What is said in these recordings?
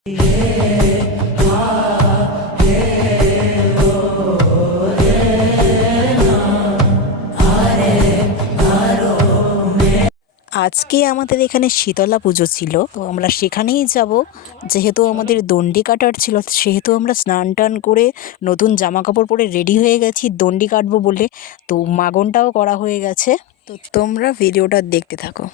আজকে আমাদের এখানে শীতলা পুজো ছিল, তো আমরা সেখানেই যাব। যেহেতু আমাদের দণ্ডি কাটার ছিল, সেহেতু আমরা স্নান টান করে নতুন জামা কাপড় পরে রেডি হয়ে গেছি দণ্ডি কাটবো বলে। তো মাগনটাও করা হয়ে গেছে। তো তোমরা ভিডিওটা দেখতে থাকো।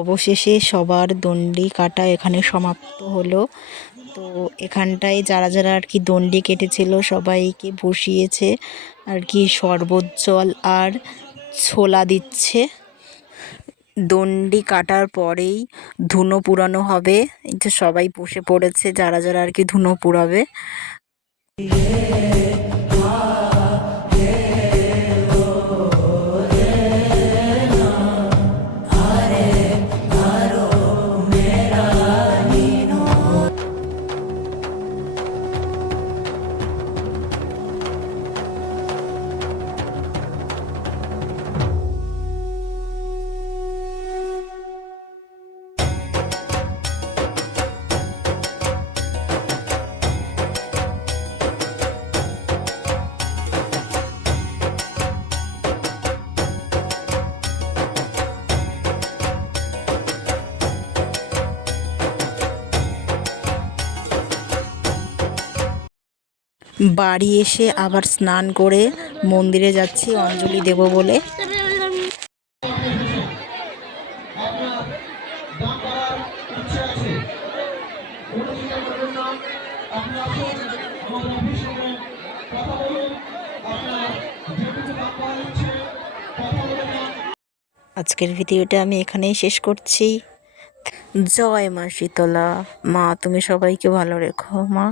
অবশেষে সবার দণ্ডি কাটা এখানে সমাপ্ত হলো। তো এখানটায় যারা যারা আর কি দণ্ডি কেটেছিল সবাইকে বসিয়েছে আর কি, শরবত জল আর ছোলা দিচ্ছে। দণ্ডি কাটার পরেই ধুনো পুরানো হবে। এই যে সবাই বসে পড়েছে যারা যারা আর কি ধুনো পুরাবে। বাড়ি এসে আবার স্নান করে মন্দিরে যাচ্ছি অঞ্জলি দেব বলে। আজকের ভিডিওটা আমি এখানেই শেষ করছি। জয় মা শীতলা। মা তুমি সবাইকে ভালো রেখো মা।